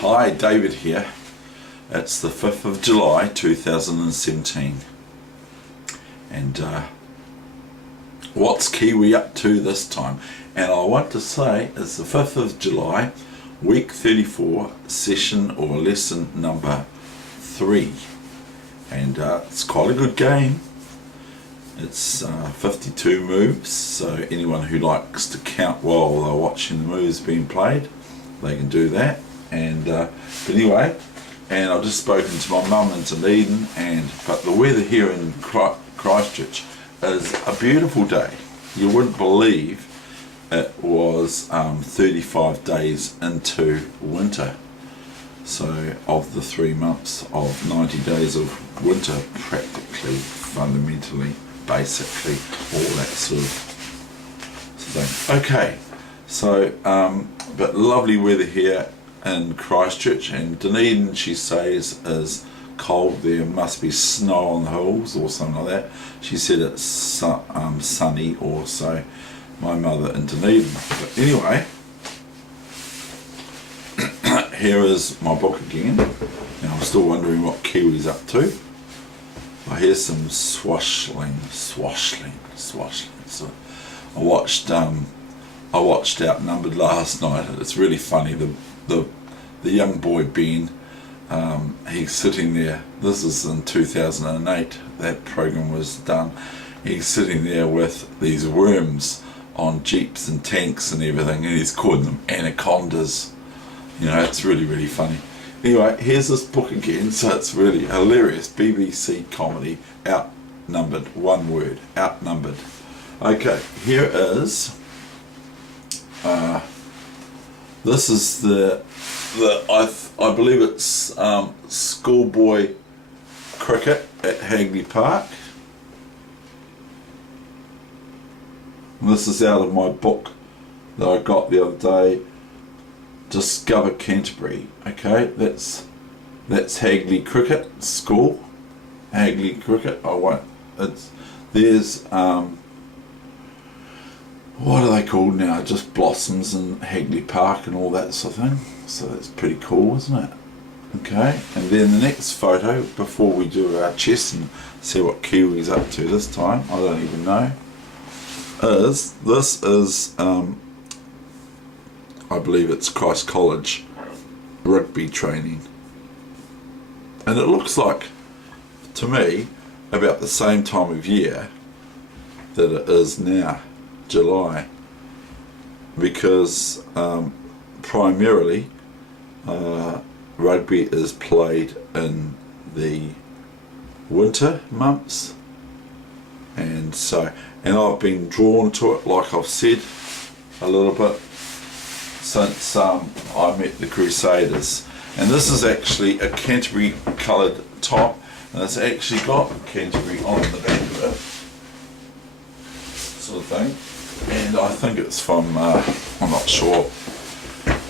Hi, David here. It's the 5th of July 2017 and what's Kiwi up to this time? And I want to say it's the 5th of July, week 34, session or lesson number 3, and it's quite a good game. It's 52 moves, so anyone who likes to count while they're watching the moves being played, they can do that. And but anyway, and I've just spoken to my mum in Dunedin, but the weather here in Christchurch is a beautiful day. You wouldn't believe it was 35 days into winter. So of the 3 months of 90 days of winter, practically, fundamentally, basically, all that sort of thing. Okay, so but lovely weather here in Christchurch, and Dunedin, she says, is cold. There must be snow on the hills or something like that. She said it's sunny or so, my mother in Dunedin. But anyway, here is my book again, and I'm still wondering what Kiwi's up to. I hear some swashling. So I watched Outnumbered last night. It's really funny. The young boy Ben, he's sitting there. This is in 2008. That program was done. He's sitting there with these worms on jeeps and tanks and everything, and he's calling them anacondas. You know, it's really funny. Anyway, here's this book again. So it's really hilarious. BBC comedy. Outnumbered. One word. Outnumbered. Okay, here is. This is I believe it's schoolboy cricket at Hagley Park. And this is out of my book that I got the other day, Discover Canterbury. Okay, that's Hagley Cricket School. Hagley Cricket. There's what are they called now? Just Blossoms and Hagley Park and all that sort of thing. So that's pretty cool, isn't it? Okay, and then the next photo, before we do our chess and see what Kiwi's up to this time, I don't even know, this is I believe it's Christ College rugby training. And it looks like, to me, about the same time of year that it is now, July, because primarily rugby is played in the winter months, and I've been drawn to it, like I've said, a little bit since I met the Crusaders. And this is actually a Canterbury coloured top, and it's actually got Canterbury on the back of it, sort of thing. And I think it's from, I'm not sure,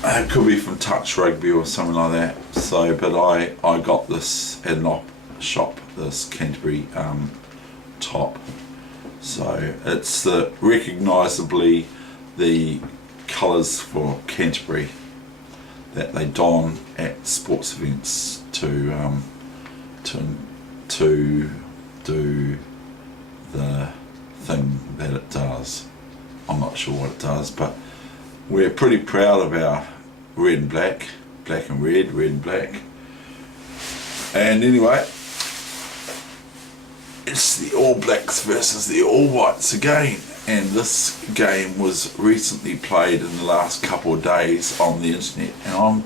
it could be from Touch Rugby or something like that. So, but I got this at an op shop, this Canterbury top. So it's recognisably the colours for Canterbury that they don at sports events to do the thing that it does. I'm not sure what it does, but we're pretty proud of our red and black and red and black. And anyway, it's the All Blacks versus the All Whites again, and this game was recently played in the last couple of days on the internet, and I'm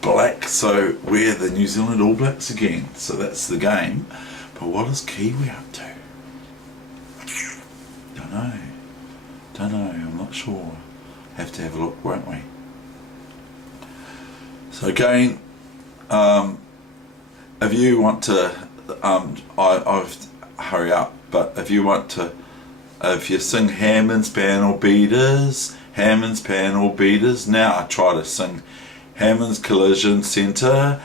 black, so we're the New Zealand All Blacks again, so that's the game. But what is Kiwi up to? Don't know, I'm not sure. Have to have a look, won't we? So again, if you want to, I've hurry up, but if you sing Hammonds Panel Beaters, now I try to sing Hammonds Collision Centre,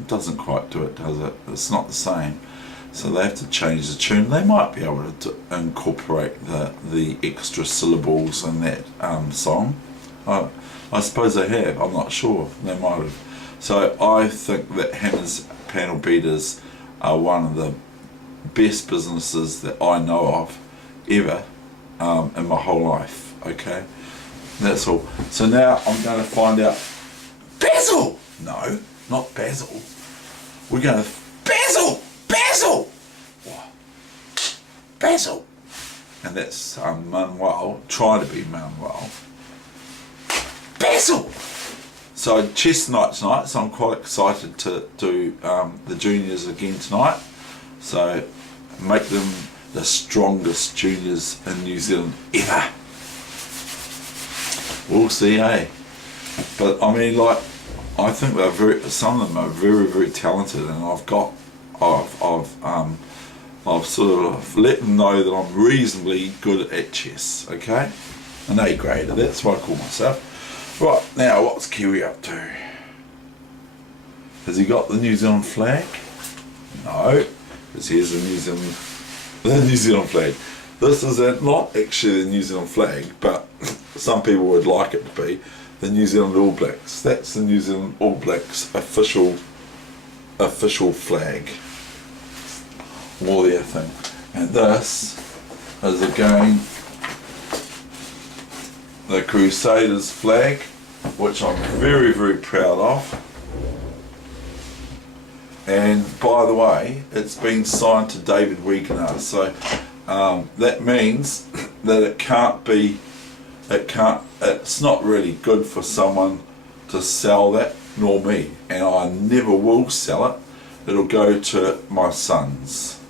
it doesn't quite do it, does it? It's not the same. So they have to change the tune. They might be able to incorporate the extra syllables in that song. I suppose they have, I'm not sure, they might have. So I think that Hammonds panel beaters are one of the best businesses that I know of ever in my whole life, okay? That's all. So now I'm going to find out Basil! No, not Basil. We're going to Basil! What? Basil! And that's Manuel, try to be Manuel. Basil! So chess night tonight, so I'm quite excited to do the juniors again tonight. So make them the strongest juniors in New Zealand ever. We'll see, eh? But I mean, like, I think they're some of them are very, very talented, and I've sort of let them know that I'm reasonably good at chess, okay? An A grader, that's what I call myself. Right, now what's Kiwi up to? Has he got the New Zealand flag? No, because here's the New Zealand flag. This is not actually the New Zealand flag, but some people would like it to be the New Zealand All Blacks. That's the New Zealand All Blacks official flag. Or their thing. And this is again the Crusaders flag, which I'm very, very proud of. And by the way, it's been signed to David Weegenaar, so that means that it's not really good for someone to sell that, nor me, and I never will sell it. It'll go to my sons.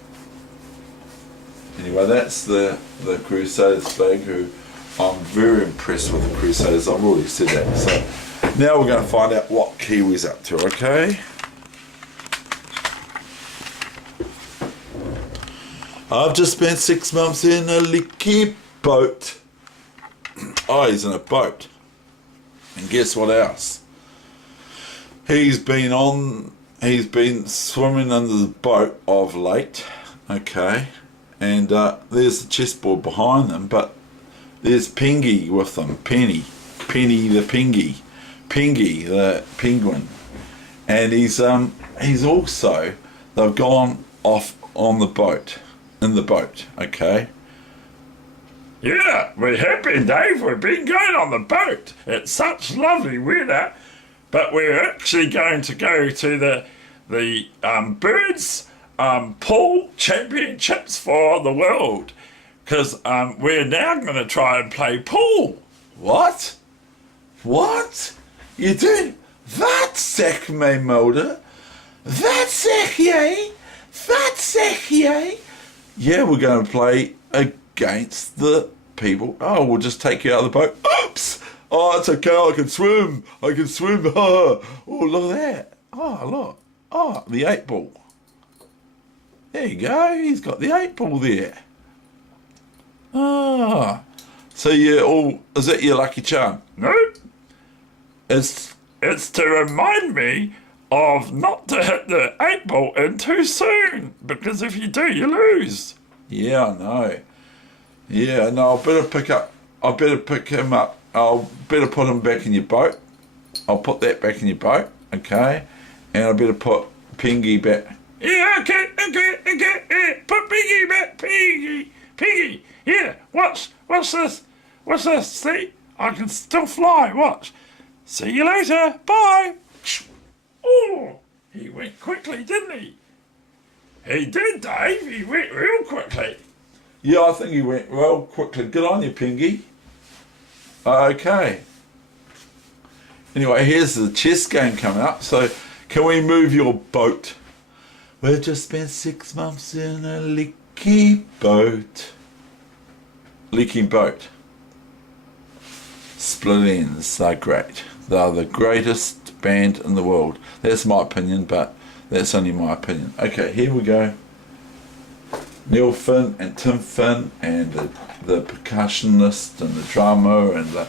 Anyway, that's the Crusaders flag, who I'm very impressed with the Crusaders. I've already said that. So now we're going to find out what Kiwi's up to, okay? I've just spent 6 months in a leaky boat. Oh, he's in a boat. And guess what else? He's been swimming under the boat of late, okay? And there's the chessboard behind them, but there's Pengy with them. Penny the Pengy the penguin, and he's also, they've gone off on the boat, in the boat, okay. Yeah, we have been, Dave. We've been going on the boat. It's such lovely weather, but we're actually going to go to the birds pool championships for the world, because we're now going to try and play pool. What? You do? That's sick, my Mulder. That's sick, yay. Yeah, we're going to play against the people. Oh, we'll just take you out of the boat. Oops! Oh, it's okay, I can swim. Oh, look at that. Oh, look. Oh, the 8 ball. There you go, he's got the 8 ball there. Ah, so is that your lucky charm? No, it's to remind me of not to hit the 8 ball in too soon, because if you do, you lose. Yeah, I know. Yeah, no, I better pick him up. I'll better put him back in your boat. I'll put that back in your boat, okay? And I better put Pengy back. Yeah, okay. Put Piggy back, Piggy. Yeah, watch this. See, I can still fly. Watch. See you later. Bye. Oh, he went quickly, didn't he? He did, Dave. He went real quickly. Yeah, I think he went real quickly. Good on you, Pengy. Okay. Anyway, here's the chess game coming up. So, can we move your boat? We've just spent 6 months in a leaking boat. Split Ends, they're great. They're the greatest band in the world. That's my opinion, but that's only my opinion. Okay, here we go. Neil Finn and Tim Finn and the percussionist and the drummer and the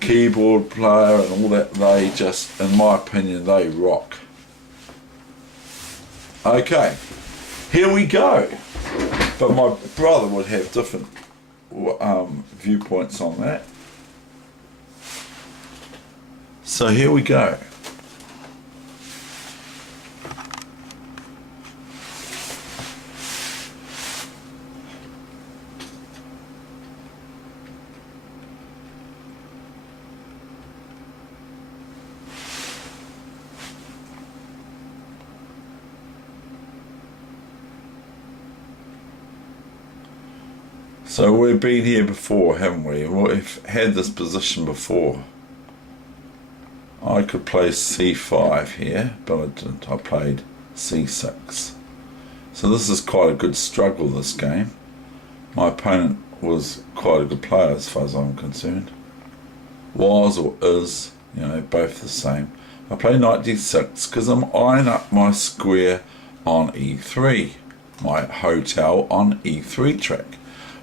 keyboard player and all that, they just, in my opinion, they rock. Okay, here we go. But my brother would have different viewpoints on that. So here we go. So we've been here before, haven't we? We've had this position before. I could play c5 here, but I didn't. I played c6. So this is quite a good struggle, this game. My opponent was quite a good player as far as I'm concerned. Was or is, you know, both the same. I play knight d6 because I'm eyeing up my square on e3. My hotel on e3 track,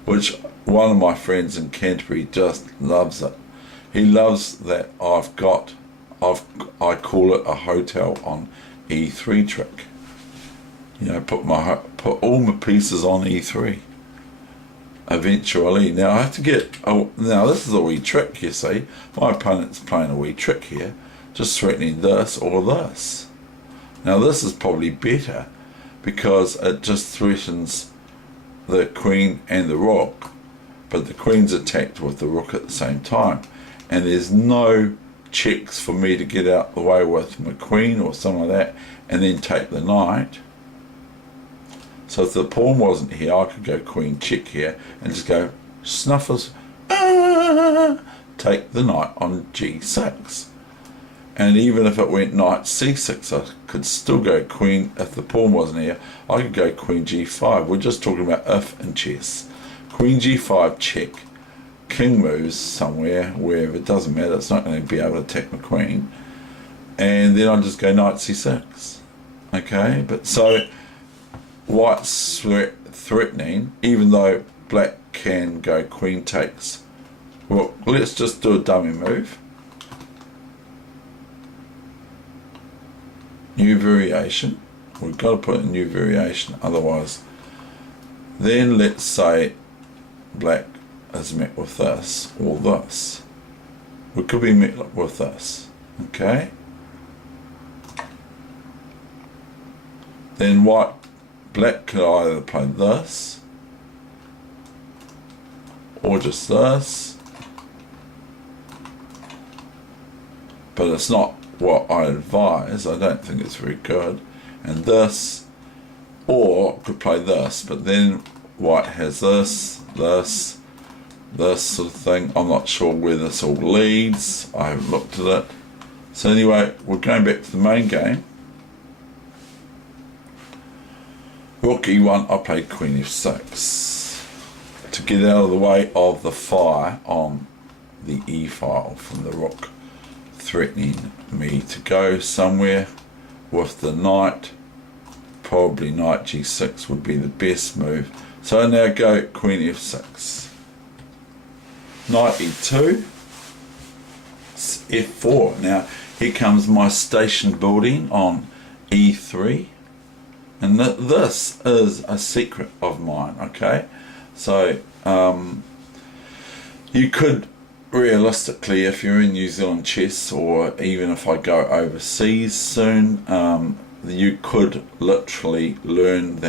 which one of my friends in Canterbury just loves it. He loves that I call it a hotel on e3 track. You know, put all my pieces on e3 eventually. Now I have to get, now this is a wee trick, you see. My opponent's playing a wee trick here, just threatening this or this. Now this is probably better because it just threatens the queen and the rook, but the queen's attacked with the rook at the same time, and there's no checks for me to get out the way with my queen or something like that and then take the knight. So if the pawn wasn't here, I could go queen check here and just go snuffers, take the knight on g6. And even if it went knight c6, I could still go queen. If the pawn wasn't here, I could go queen g5. We're just talking about if in chess. Queen g5 check. King moves somewhere, wherever, it doesn't matter. It's not going to be able to attack my queen. And then I just go knight c6. Okay, but so white's threatening, even though black can go queen takes. Well, let's just do a dummy move. New variation. We've got to put a new variation, otherwise. Then let's say black is met with this or this. We could be met with this. Okay. Then black could either play this or just this. But it's not what I advise. I don't think it's very good. And this, or could play this, but then white has this sort of thing. I'm not sure where this all leads. I haven't looked at it. So anyway, we're going back to the main game. Rook e1, I played queen f6 to get out of the way of the fire on the e file from the rook, threatening me to go somewhere with the knight. Probably knight g6 would be the best move. So I now go queen f6, knight e2, f4. Now here comes my station building on e3, and this is a secret of mine. Okay, so you could realistically, if you're in New Zealand chess, or even if I go overseas soon, you could literally learn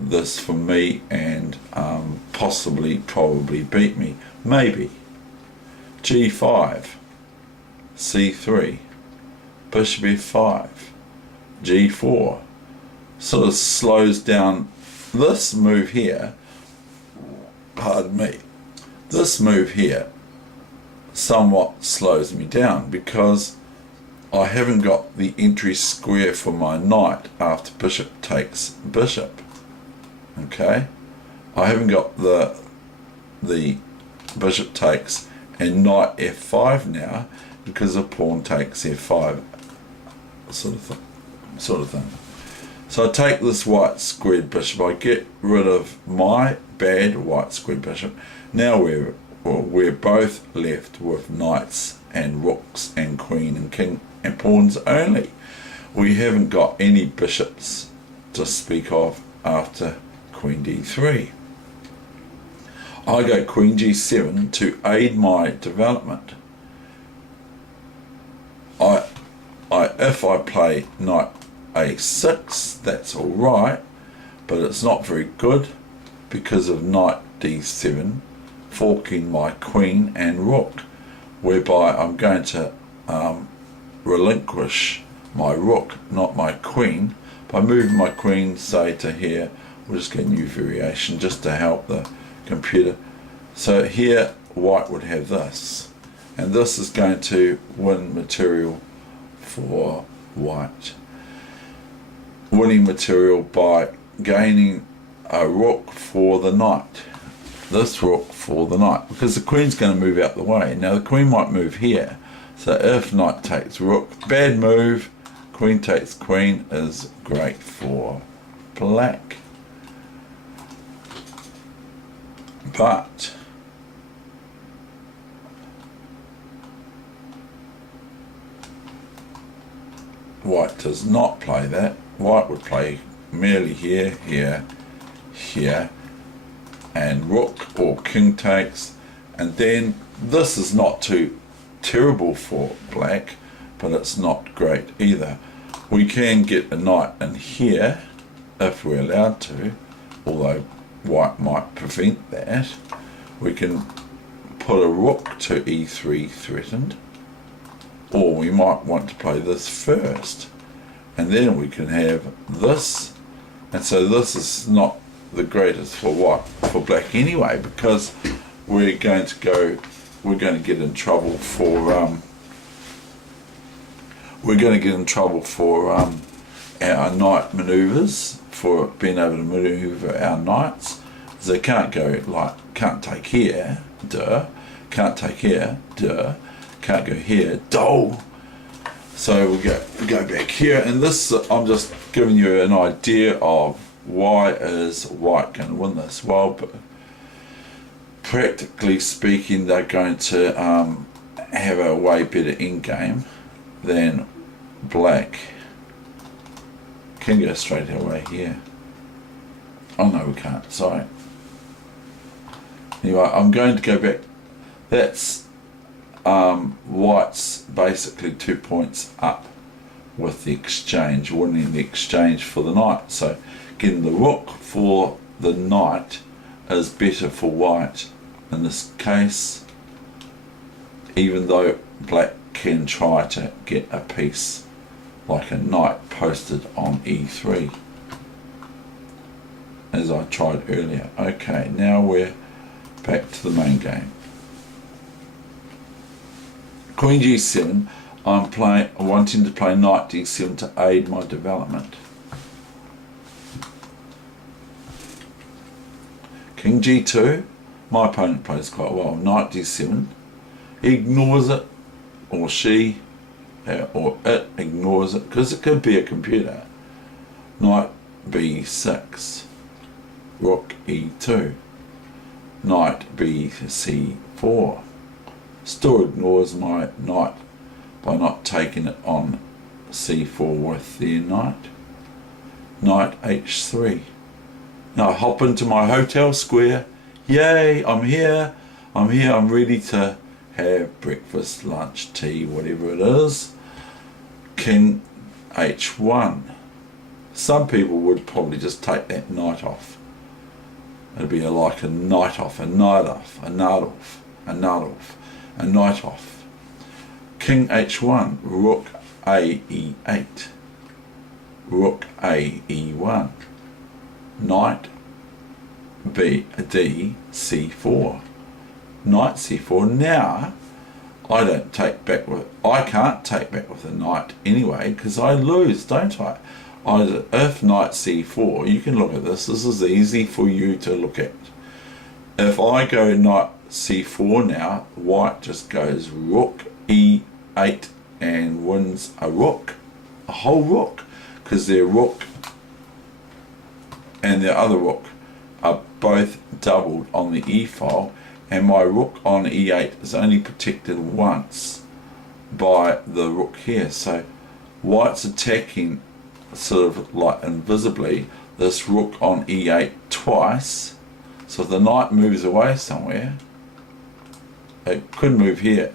this from me and probably beat me. Maybe. g5, c3, bishop f5, g4. Sort of slows down this move here. Pardon me. This move here somewhat slows me down because I haven't got the entry square for my knight after bishop takes bishop. Okay, I haven't got the bishop takes and knight f5 now because the pawn takes f5 sort of thing. So I take this white squared bishop, I get rid of my bad white squared bishop. Now we're both left with knights and rooks and queen and king and pawns only. We haven't got any bishops to speak of after queen d3. I go queen g7 to aid my development. if I play knight a6, that's alright, but it's not very good because of knight d7 forking my queen and rook, whereby I'm going to relinquish my rook, not my queen, by moving my queen, say, to here. We'll just get a new variation just to help the computer. So here white would have this, and this is going to win material for white. Winning material by gaining a rook for the knight. This rook for the knight, because the queen's going to move out the way. Now the queen might move here, so if knight takes rook, bad move, queen takes queen is great for black. But white does not play that. White would play merely here, here, here, and rook or king takes, and then this is not too terrible for black, but it's not great either. We can get a knight in here if we're allowed to, although white might prevent that. We can put a rook to e3 threatened, or we might want to play this first, and then we can have this. And so this is not the greatest for white, for black anyway, because we're going to get in trouble for our knight maneuvers, for being able to maneuver our knights. They can't take here, duh, can't take here, duh, can't go here, duh. So we go back here, and this, I'm just giving you an idea of why is white going to win this. Well, but practically speaking, they're going to have a way better end game than black. Can go straight away here. Oh no, we can't, sorry. Anyway, I'm going to go back. That's white's basically 2 points up with the exchange, winning the exchange for the knight. So getting the rook for the knight is better for white in this case, even though black can try to get a piece like a knight posted on e3, as I tried earlier. Okay, now we're back to the main game. Queen g7, I'm wanting to play knight d7 to aid my development. King g2, my opponent plays quite well. Knight d7, he ignores it, or she, or it ignores it, because it could be a computer. Knight b6, rook e2, knight bc4. Still ignores my knight by not taking it on c4 with their knight. Knight h3. Now I hop into my hotel square. Yay, I'm here, I'm ready to have breakfast, lunch, tea, whatever it is. King h1. Some people would probably just take that knight off. It'd be like a knight off, a knight off, a knight off, a knight off, a knight off. King h1, rook a e8, rook a e1, knight b d c4, knight c4. Now I can't take back with a knight anyway, because I lose, don't I? If knight c4, you can look at this is easy for you to look at. If I go knight c4 now, white just goes rook e8 and wins a rook, a whole rook, because their rook and their other rook are both doubled on the e file, and my rook on e8 is only protected once by the rook here. So white's attacking sort of like invisibly this rook on e8 twice. So if the knight moves away somewhere, it could move here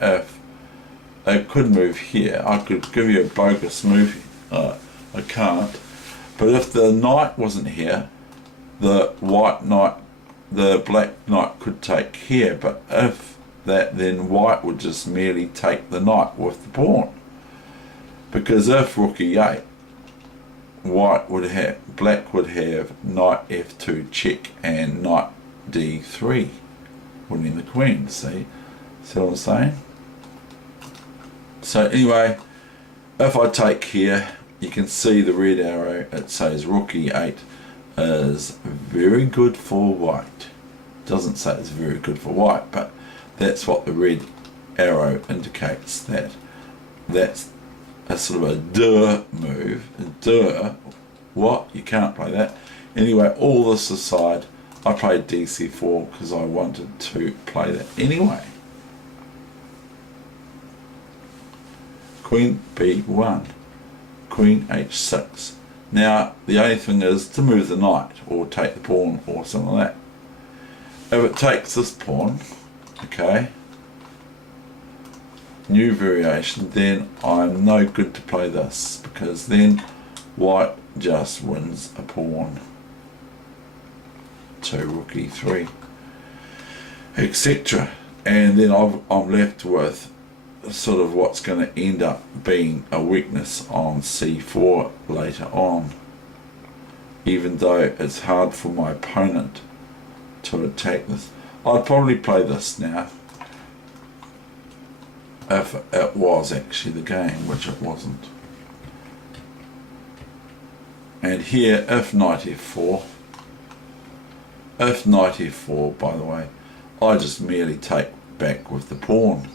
it could move here. I could give you a bogus move. I can't. But if the knight wasn't here, the white knight, the black knight could take here. But if that, then white would just merely take the knight with the pawn. Because if rook e8, white would have, black would have knight f2 check and knight d3, winning the queen. See what I'm saying? So anyway, if I take here, you can see the red arrow. It says rook e8 is very good for white. Doesn't say it's very good for white, but that's what the red arrow indicates. That's a sort of a duh move. A duh, what? You can't play that. Anyway, all this aside, I played dc4 because I wanted to play that anyway. Queen b1, queen h6. Now the only thing is to move the knight or take the pawn or something like that. If it takes this pawn, okay, new variation, then I'm no good to play this, because then white just wins a pawn to rook e3, etc. And then I'm left with sort of what's going to end up being a weakness on c4 later on, even though it's hard for my opponent to attack this. I'd probably play this now if it was actually the game, which it wasn't. And here, if knight f4, by the way, I just merely take back with the pawn,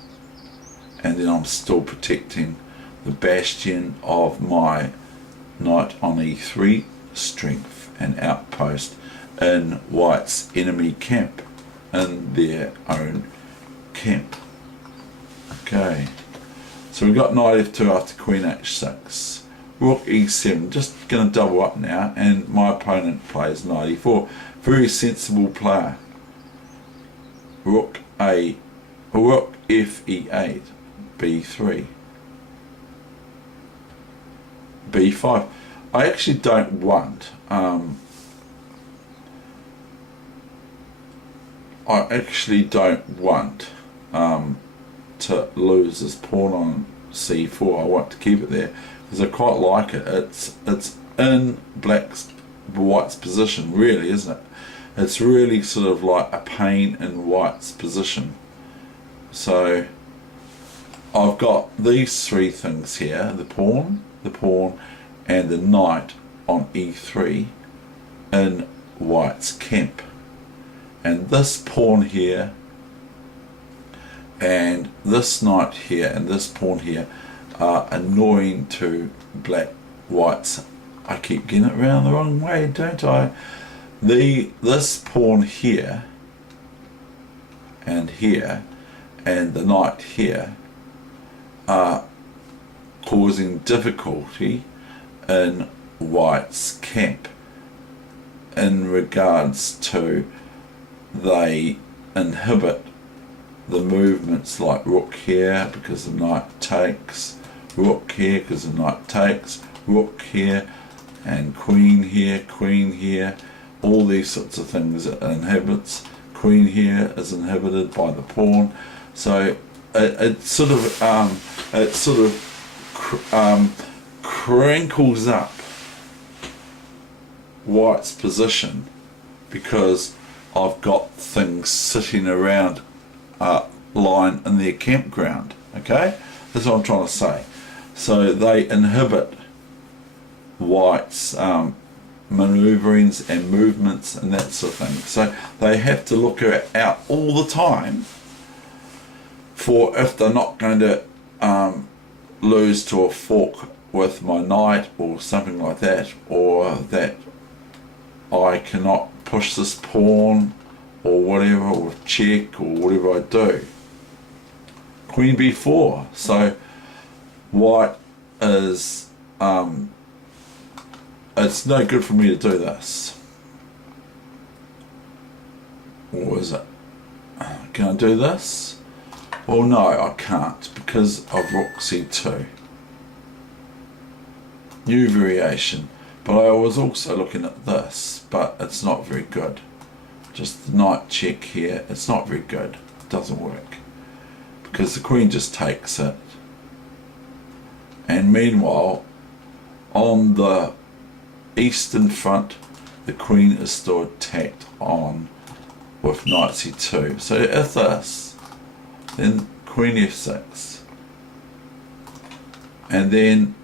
and then I'm still protecting the bastion of my knight on e3 strength and outpost in white's enemy camp, in their own camp. Okay, so we've got knight f2 after queen h6, rook e7, just going to double up now, and my opponent plays knight e4. Very sensible player. Rook f e8, b3, b5. I actually don't want to lose this pawn on c4. I want to keep it there because I quite like it. It's in white's position, really, isn't it? It's really sort of like a pain in white's position. So I've got these three things here: the pawn, and the knight on e3 in white's camp. And this pawn here, and this knight here, and this pawn here are annoying to white's. I keep getting it around the wrong way, don't I? This pawn here, and the knight here are causing difficulty in white's camp in regards to they inhibit the movements like rook here because the knight takes, rook here because the knight takes, rook here, and queen here, all these sorts of things it inhibits. Queen here is inhibited by the pawn, so it sort of crinkles up white's position because I've got things sitting around line in their campground. Okay, that's what I'm trying to say. So they inhibit white's maneuverings and movements and that sort of thing. So they have to look out all the time for if they're not going to lose to a fork with my knight or something like that, or that I cannot push this pawn or whatever, or check or whatever I do. Queen b4. So white is it's no good for me to do this. Or is it? Can I do this? Well, no, I can't because of rook c2. New variation. But I was also looking at this, but it's not very good. Just the knight check here, it's not very good. It doesn't work. Because the queen just takes it. And meanwhile, on the eastern front, the queen is still attacked on with knight c2. So if this, then queen f6. And then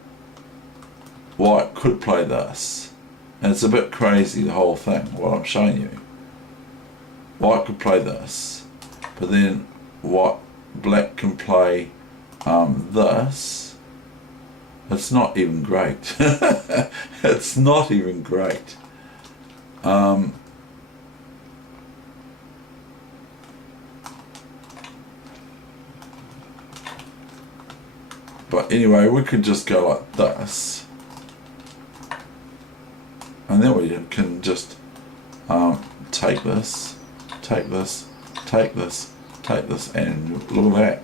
white could play this. And it's a bit crazy, the whole thing, what I'm showing you. White could play this, but then black can play this. It's not even great. It's not even great. But anyway, we could just go like this. And then we can just take this, take this, take this, take this, and look at that.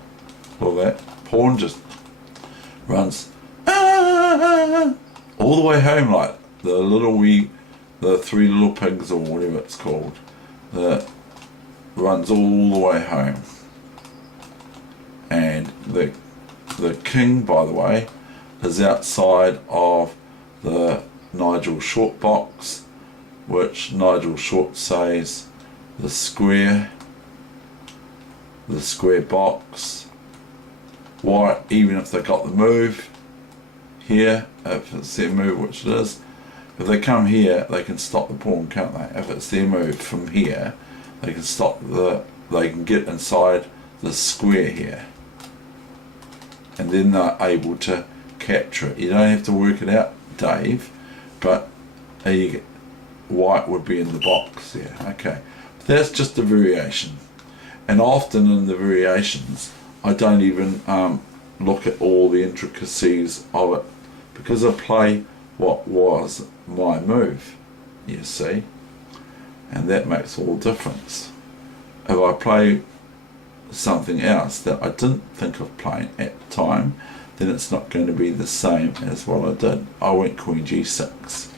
Look at that. Pawn just runs all the way home, like the three little pigs or whatever it's called. That runs all the way home. And the king, by the way, is outside of the Nigel Short box, which Nigel Short says the square box. White, even if they got the move here, if it's their move, which it is, if they come here, they can stop the pawn, can't they? If it's their move from here, they can they can get inside the square here, and then they're able to capture it. You don't have to work it out, Dave, but white would be in the box there. Okay, that's just a variation, and often in the variations I don't even look at all the intricacies of it, because I play what was my move, you see, and that makes all the difference. If I play something else that I didn't think of playing at the time, then it's not going to be the same as what I did. I went queen g6.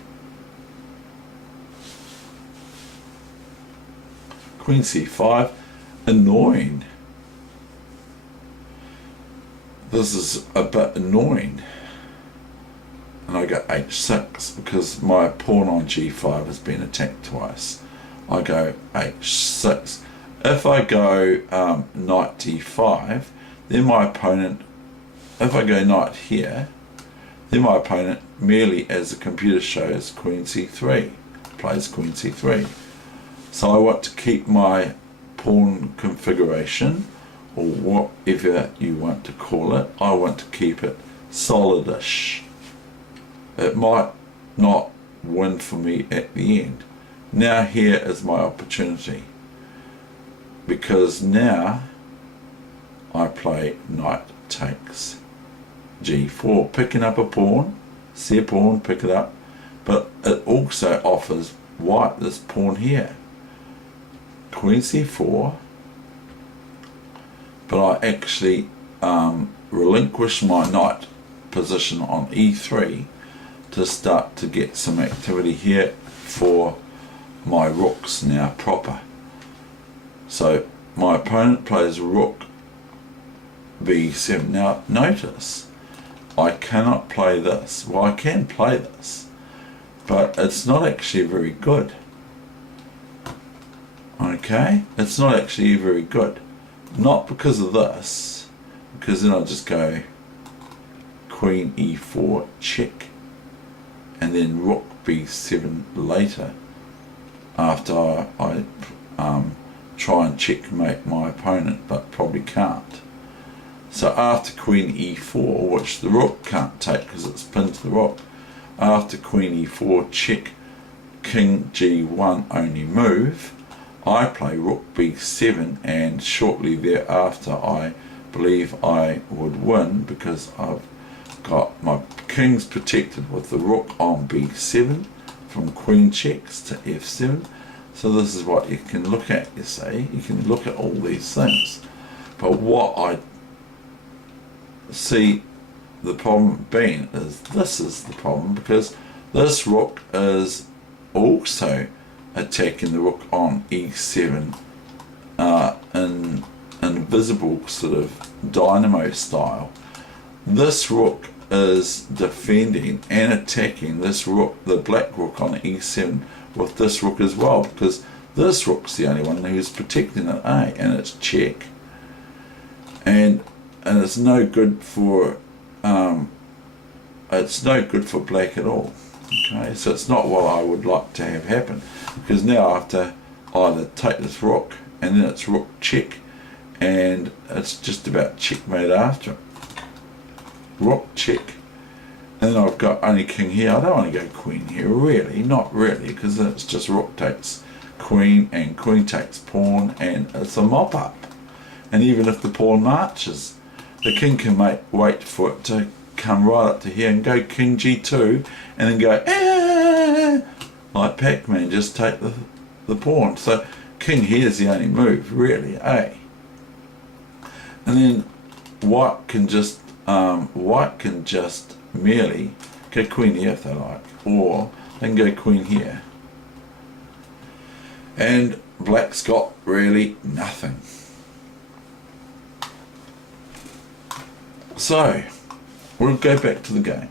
Queen c5, annoying. This is a bit annoying. And I go h6 because my pawn on g5 has been attacked twice. I go h6. If I go knight d5, then my opponent, if I go knight here, then my opponent merely, as the computer shows, queen c3, plays queen c3. So I want to keep my pawn configuration, or whatever you want to call it. I want to keep it solidish. It might not win for me at the end. Now here is my opportunity, because now I play knight takes g4, picking up a pawn, see a pawn, pick it up, but it also offers white this pawn here, queen c4, but I actually relinquish my knight position on e3 to start to get some activity here for my rooks now proper. So my opponent plays rook b7. Now notice, I cannot play this. Well, I can play this, but it's not actually very good. Okay, it's not actually very good. Not because of this, because then I'll just go queen e4 check, and then rook b7 later, after I try and checkmate my opponent, but probably can't. So after queen e4, which the rook can't take because it's pinned to the rook, after queen e4 check, king g1 only move, I play rook b7, and shortly thereafter I believe I would win, because I've got my kings protected with the rook on b7 from queen checks to f7. So this is what you can look at, you see. You can look at all these things. But what I see the problem being is this is the problem, because this rook is also attacking the rook on e7 in invisible sort of dynamo style. This rook is defending and attacking this rook, the black rook on e7, with this rook as well, because this rook's the only one who's protecting it, and it's check. And it's no good for black at all. Okay, so it's not what I would like to have happen, because now I have to either take this rook and then it's rook check, and it's just about checkmate after it. Rook check, and then I've got only king here. I don't want to go queen here, really, not really, because then it's just rook takes queen and queen takes pawn, and it's a mop up. And even if the pawn marches, the king can wait for it to come right up to here and go king g2, and then go like Pac-Man, just take the pawn. So king here is the only move, really, And then white can just merely go queen here if they like, or they can go queen here, and black's got really nothing. So we'll go back to the game.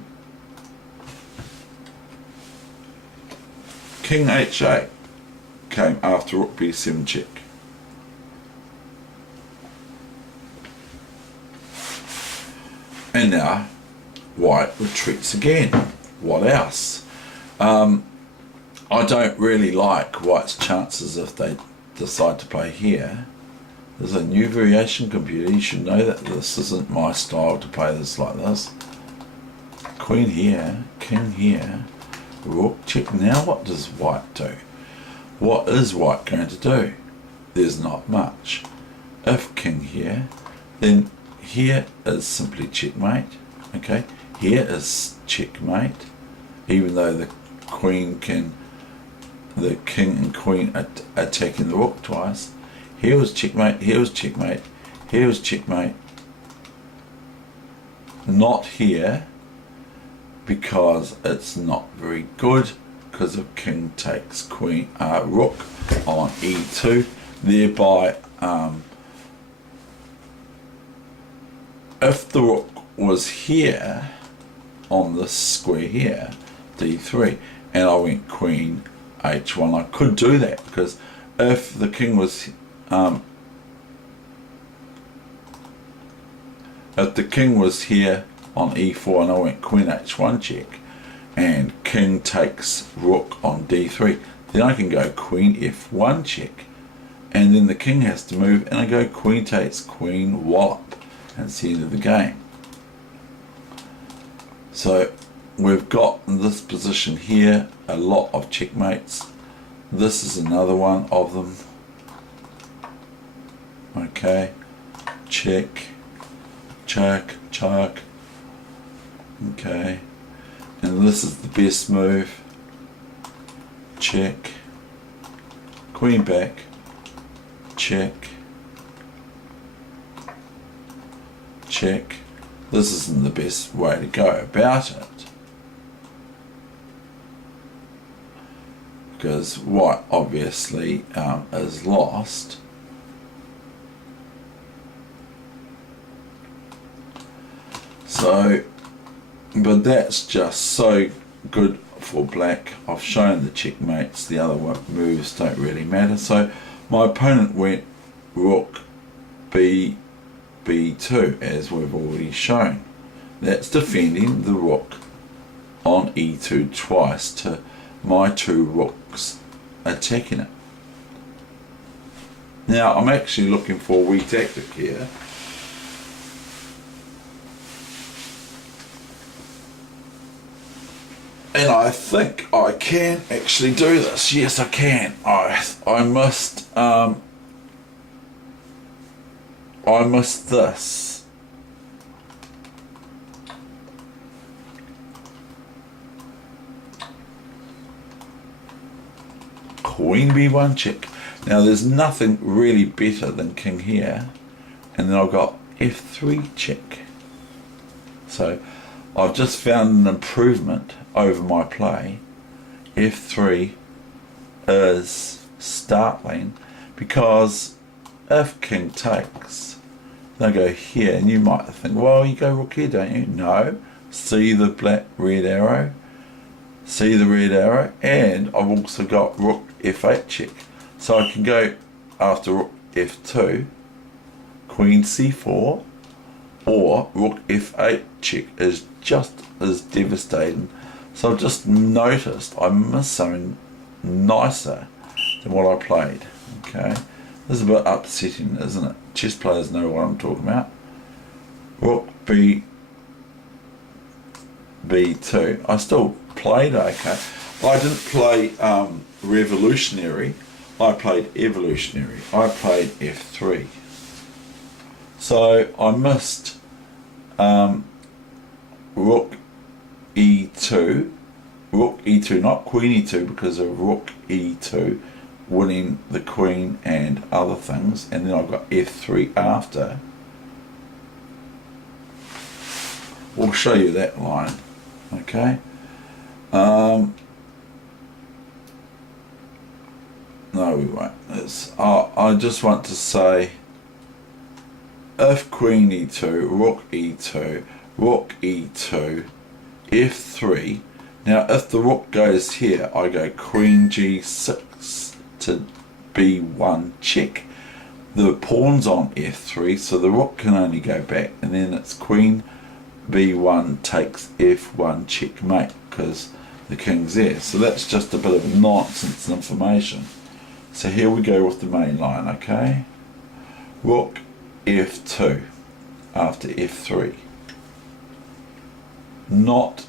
King h8 came after rook b7 check. And now white retreats again. What else? I don't really like white's chances if they decide to play here. There's a new variation computer. You should know that this isn't my style to play this like this. Queen here, king here, rook check. Now what does white do? What is white going to do? There's not much. If king here, then here is simply checkmate. Okay, here is checkmate, even though the king and queen attacking the rook twice. Here was checkmate, here was checkmate, here was checkmate. Not here, because it's not very good, because of king takes queen, rook on e2, thereby if the rook was here on this square here, d3, and I went queen h1, I could do that, because if the king was here on e4 and I went queen h1 check and king takes rook on d3, then I can go queen f1 check, and then the king has to move and I go queen takes queen wallop, and it's the end of the game. So we've got in this position here a lot of checkmates. This is another one of them. Okay, check, check, check. Okay, and this is the best move. Check, queen back, check, check. This isn't the best way to go about it, because white obviously is lost. So, but that's just so good for black. I've shown the checkmates, the other moves don't really matter. So my opponent went rook b2, as we've already shown. That's defending the rook on e2 twice to my two rooks attacking it. Now I'm actually looking for a wee tactic here. And I think I can actually do this. Yes, I can. I must this. Queen b1 check. Now there's nothing really better than king here. and then I've got f3 check. So I've just found an improvement over my play. f3 is startling, because if king takes, they go here, and you might think, well, you go rook here, don't you? No. See the red arrow? See the red arrow? And I've also got rook f8 check. So I can go after rook f2, queen c4, or rook f8 check is just as devastating. So I've just noticed I missed something nicer than what I played. Okay, this is a bit upsetting, isn't it? Chess players know what I'm talking about. Rook b2. I still played okay. I didn't play revolutionary. I played evolutionary. I played f3. So I missed rook e2, not queen e2, because of rook e2 winning the queen and other things, and then I've got f3 after. We'll show you that line, okay? No, we won't. I just want to say, if queen e2, rook e2, rook e2, f3. Now if the rook goes here, I go queen g6 to b1 check. The pawn's on f3, so the rook can only go back, and then it's queen b1 takes f1 checkmate, because the king's there. So that's just a bit of nonsense information. So here we go with the main line, okay? Rook f2 after f3. Not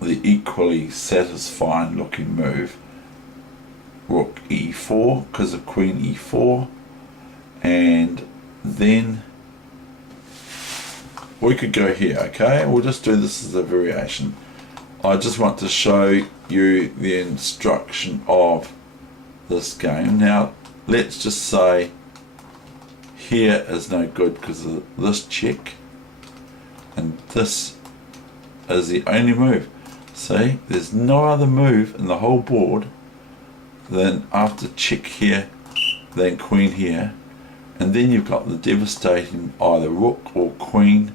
the equally satisfying looking move. Rook e4 because of queen e4, and then we could go here, okay? We'll just do this as a variation. I just want to show you the instruction of this game. Now let's just say here is no good because of this check, and this is the only move. See, there's no other move in the whole board than after check here, then queen here, and then you've got the devastating either rook or queen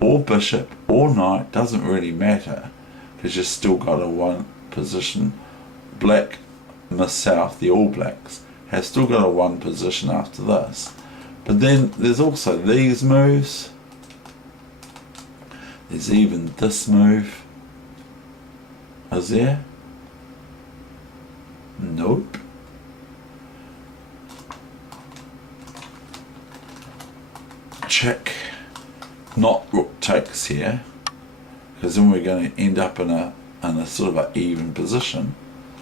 or bishop or knight, doesn't really matter, because you've still got a one position. Black, South, the All Blacks, have still got a one position after this. But then there's also these moves. There's even this move. Is there? Nope. Check. Not rook takes here, because then we're going to end up in a sort of an even position.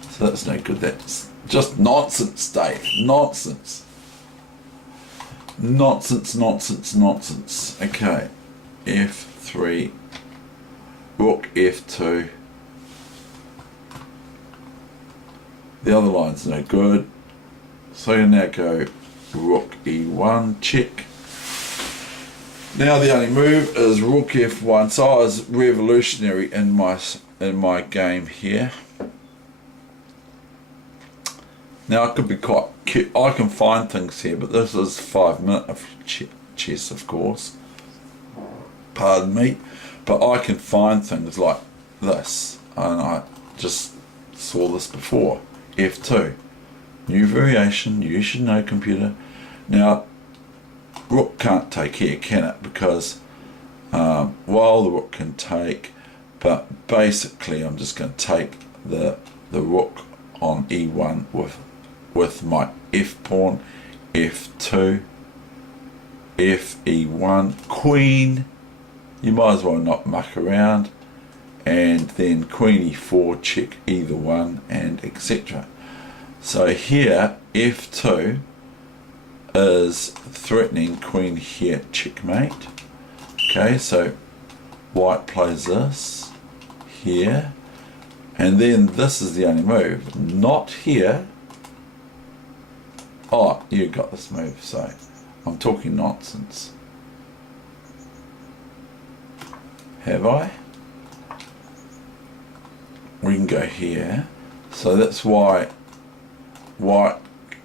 So that's no good. That's just nonsense, Dave. Nonsense. Nonsense, nonsense, nonsense. Okay. f3. Rook f2. The other line's no good. So you now go rook e1, check. Now the only move is rook f1. So I was revolutionary in my game here. Now I could be quite cute. I can find things here, but this is 5 minutes of chess, of course. Pardon me, but I can find things like this, and I just saw this before. f2, new variation. You should know, computer. Now rook can't take here, can it? Because while the rook can take, but basically I'm just going to take the rook on e1 with my f pawn, f2, fe1, queen. You might as well not muck around, and then queen e4, check either one, and etc. So here f2 is threatening queen here, checkmate. Okay, so white plays this here, and then this is the only move. Not here, Oh, you got this move, so I'm talking nonsense. Have I? We can go here. So that's why white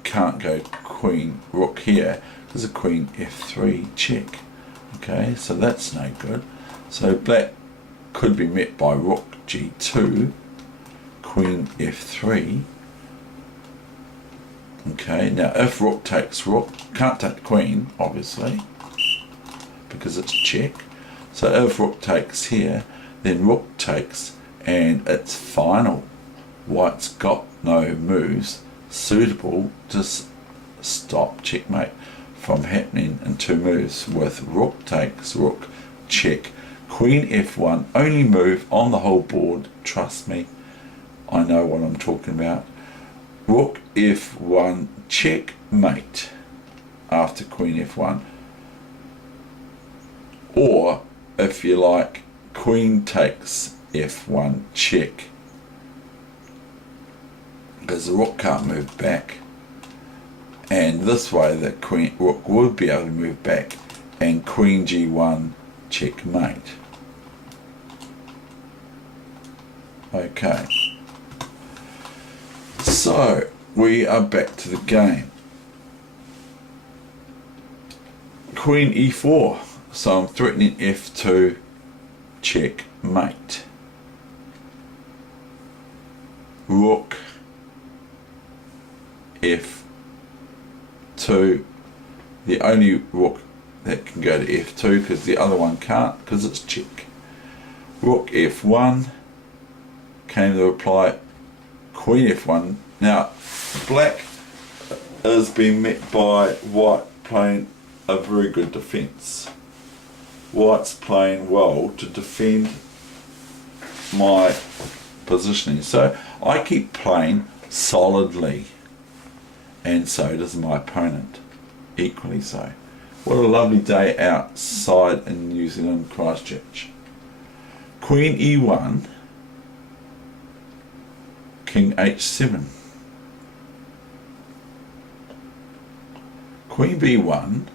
can't go queen rook here, because a queen f3 check. Okay, so that's no good. So black could be met by rook g2, queen f3. Okay, now if rook takes rook, can't take queen, obviously, because it's check. So if rook takes here, then rook takes, and it's final. White's got no moves suitable to stop checkmate from happening in 2 moves with rook takes, rook, check. Queen f1, only move on the whole board, trust me, I know what I'm talking about. Rook f1, checkmate after queen f1. Or, if you like, queen takes f1, check. Because the rook can't move back. And this way the rook would be able to move back, and queen g1, checkmate. Okay. So, we are back to the game. Queen e4. So I'm threatening f2, checkmate. Rook f2. The only rook that can go to f2, because the other one can't, because it's check. Rook f1. Came the reply, queen f1. Now, black is being met by white playing a very good defence. White's playing well to defend my positioning. So I keep playing solidly, and so does my opponent, equally so. What a lovely day outside in New Zealand, Christchurch. Queen e1, king h7. Queen b1.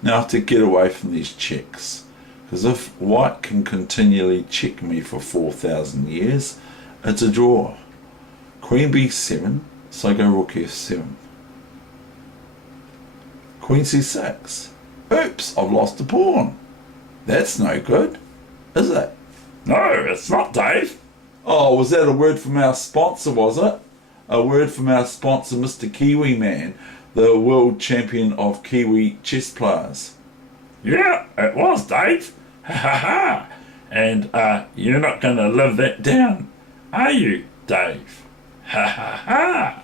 Now to get away from these checks, because if white can continually check me for 4,000 years, it's a draw. Queen b7, so I go rook f7. Queen c6. Oops, I've lost a pawn. That's no good, is it? No, it's not, Dave. Oh, was that a word from our sponsor, was it? A word from our sponsor, Mr. KIWI Man, the world champion of Kiwi chess players. Yeah, it was, Dave. Ha ha ha. And you're not going to live that down, are you, Dave? Ha ha ha.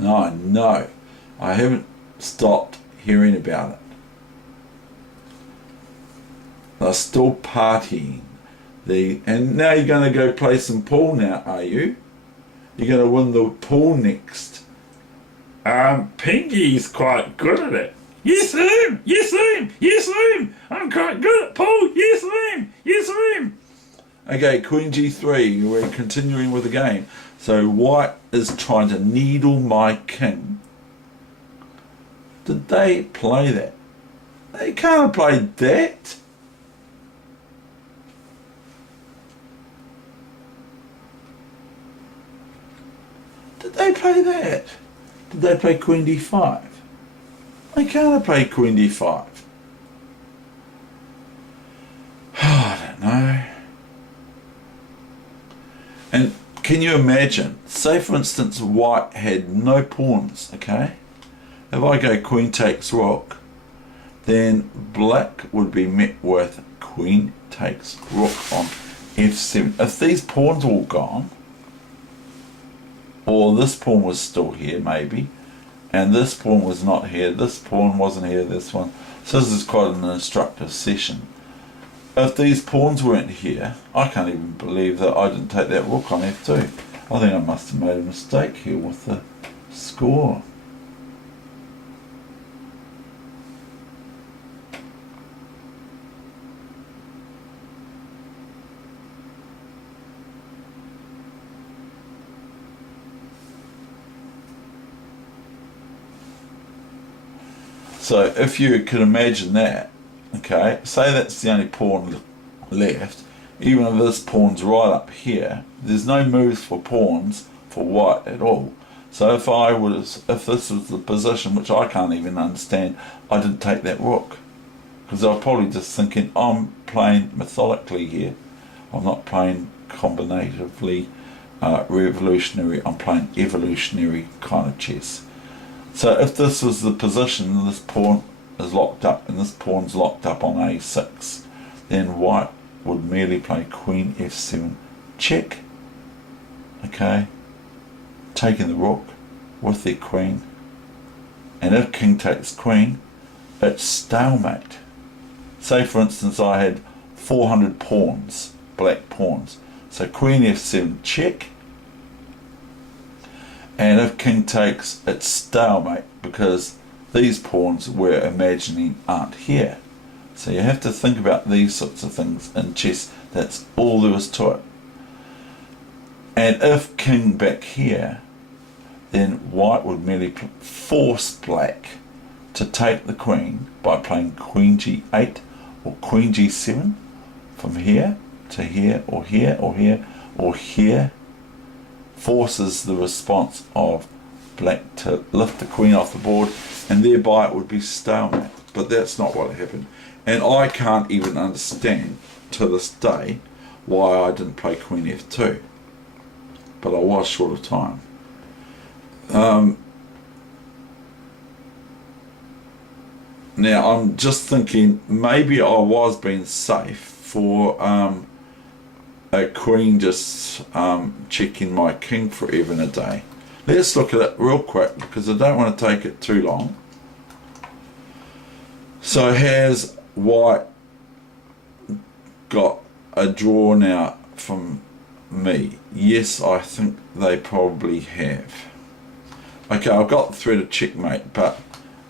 No, I haven't stopped hearing about it. They're still partying. And now you're going to go play some pool now, are you? You're going to win the pool next. Pinky's quite good at it. Yes, I am. Yes, I am. Yes, I am. I'm quite good at pool. Yes, I am. Yes, I am. Okay, queen g3. We're continuing with the game. So white is trying to needle my king. Did they play that? They can't have played that. Did they play that? Did they play queen d5? They can't have played queen d5. I don't know. And can you imagine, say for instance white had no pawns, okay? If I go queen takes rook, then black would be met with queen takes rook on f7. If these pawns were all gone, or this pawn was still here maybe, and this pawn was not here, this pawn wasn't here, this one. So this is quite an instructive session. If these pawns weren't here, I can't even believe that I didn't take that rook on f2. I think I must have made a mistake here with the score. So if you could imagine that, okay, say that's the only pawn left, even if this pawn's right up here, there's no moves for pawns for white at all. So if this was the position, which I can't even understand, I didn't take that rook. Because I was probably just thinking, I'm playing methodically here. I'm not playing combinatively revolutionary, I'm playing evolutionary kind of chess. So if this was the position, this pawn is locked up and this pawn's locked up on a6, then white would merely play queen f7 check, okay, taking the rook with their queen, and if king takes queen, it's stalemate. Say for instance I had 400 pawns, black pawns, so queen f7 check, and if king takes, it's stalemate because these pawns we're imagining aren't here. So you have to think about these sorts of things in chess. That's all there is to it. And if king back here, then white would merely force black to take the queen by playing queen g8 or queen g7 from here to here or here or here or here, forces the response of black to lift the queen off the board, and thereby it would be stalemate. But that's not what happened. And I can't even understand to this day why I didn't play queen f2. But I was short of time. Now I'm just thinking maybe I was being safe for a queen just checking my king forever and a day. Let's look at it real quick because I don't want to take it too long. So has white got a draw now from me? Yes, I think they probably have. Okay, I've got the threat of checkmate, but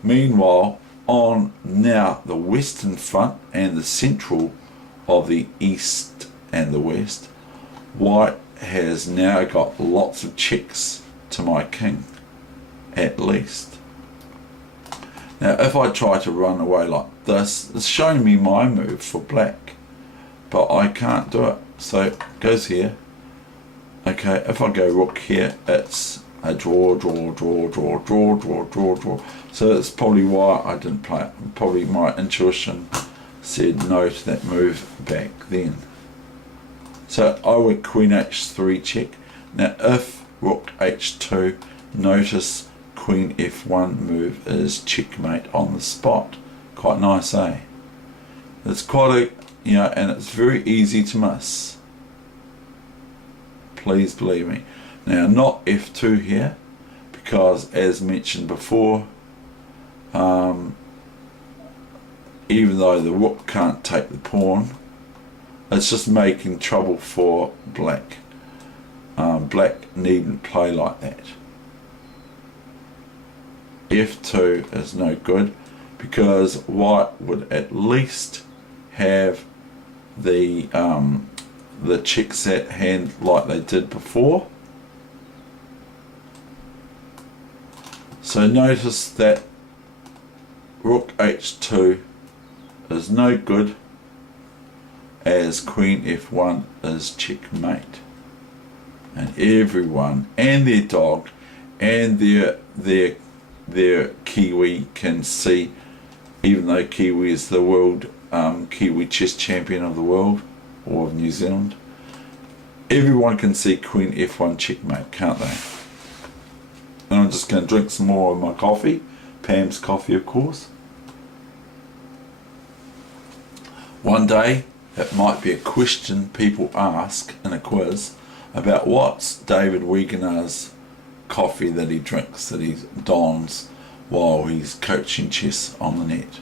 meanwhile on now the western front and the central of the east and the west, white has now got lots of checks to my king, at least. Now if I try to run away like this, it's showing me my move for black, but I can't do it. So it goes here. Okay, if I go rook here, it's a draw, draw, draw, draw, draw, draw, draw, draw. So that's probably why I didn't play it. Probably my intuition said no to that move back then. So I went queen h3 check. Now if rook h2, notice queen f1 move is checkmate on the spot. Quite nice, eh? It's quite a, and it's very easy to miss. Please believe me. Now not f2 here, because as mentioned before, even though the rook can't take the pawn, it's just making trouble for black. Black needn't play like that. f2 is no good because white would at least have the check sat hand like they did before. So notice that rook h2 is no good as queen f1 is checkmate, and everyone and their dog and their KIWI can see, even though KIWI is the world KIWI chess champion of the world or of New Zealand, everyone can see queen f1 checkmate, can't they? And I'm just going to drink some more of my coffee, Pam's coffee of course. One day it might be a question people ask in a quiz about what's David Weegenaar's coffee that he drinks, that he dons while he's coaching chess on the net.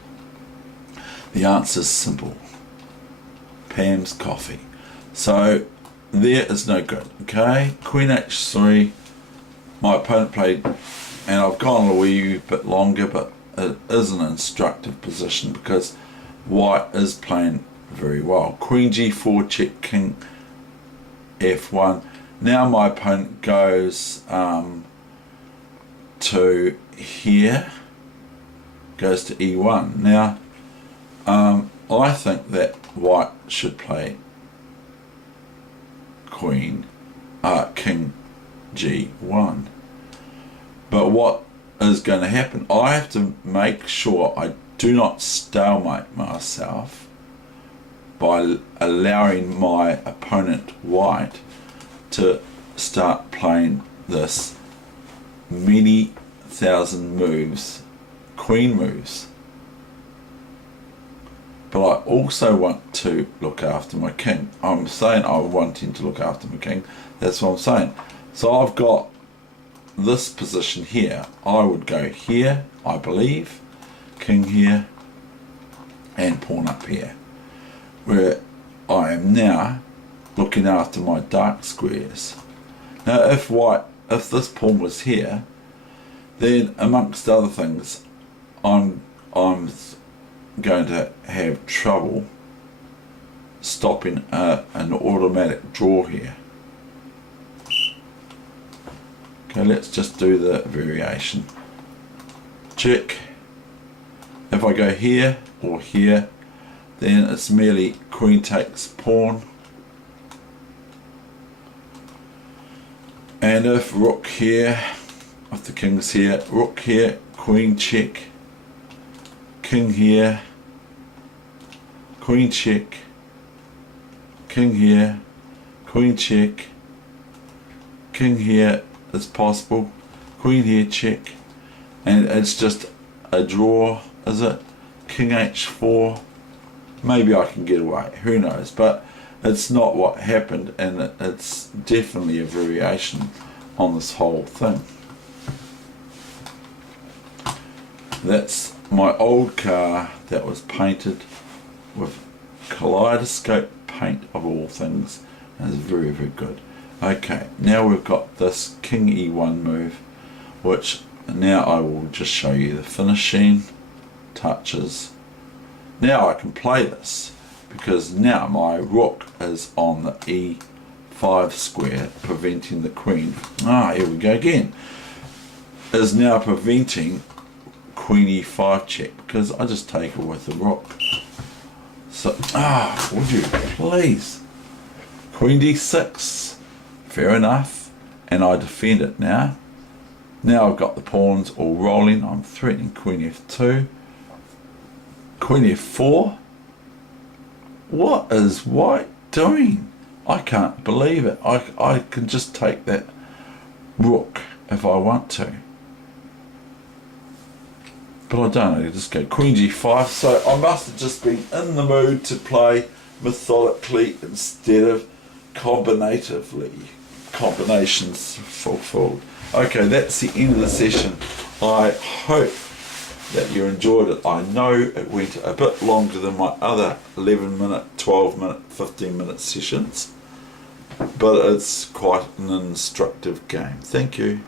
The answer is simple: Pam's coffee. So there is no good. Okay, queen h3. My opponent played, and I've gone a wee bit longer, but it is an instructive position because white is playing very well. Queen g4 check, king f1. Now my opponent goes to here, goes to E1. Now, I think that white should play King G1. But what is going to happen? I have to make sure I do not stalemate myself by allowing my opponent white to start playing this many thousand moves, queen moves. But I also want to look after my king. I'm saying I'm wanting to look after my king. That's what I'm saying. So I've got this position here. I would go here, I believe, king here, and pawn up here, where I am now looking after my dark squares. Now if this pawn was here, then amongst other things I'm going to have trouble stopping an automatic draw here. Okay, let's just do the variation. Check. If I go here or here, then it's merely queen takes pawn. And if rook here, if the king's here, rook here, queen check, king here, queen check, king here, queen check, king here is possible, queen here check, and it's just a draw, is it? King h4, maybe I can get away, who knows, but it's not what happened, and it's definitely a variation on this whole thing. That's my old car that was painted with kaleidoscope paint of all things, and it's very, very good. Okay, now we've got this king e1 move, which now I will just show you the finishing touches. Now I can play this because now my rook is on the e5 square, preventing the queen. Here we go again. Is now preventing queen e5 check because I just take it with the rook. So, would you please? Queen d6, fair enough, and I defend it now. Now I've got the pawns all rolling. I'm threatening queen f2, queen f4. What is white doing? I can't believe it. I can just take that rook if I want to. But I don't, I just go queen g5, so I must have just been in the mood to play methodically instead of combinatively. Combinations fulfilled. Okay, that's the end of the session. I hope that you enjoyed it. I know it went a bit longer than my other 11-minute, 12-minute, 15-minute sessions, but it's quite an instructive game. Thank you.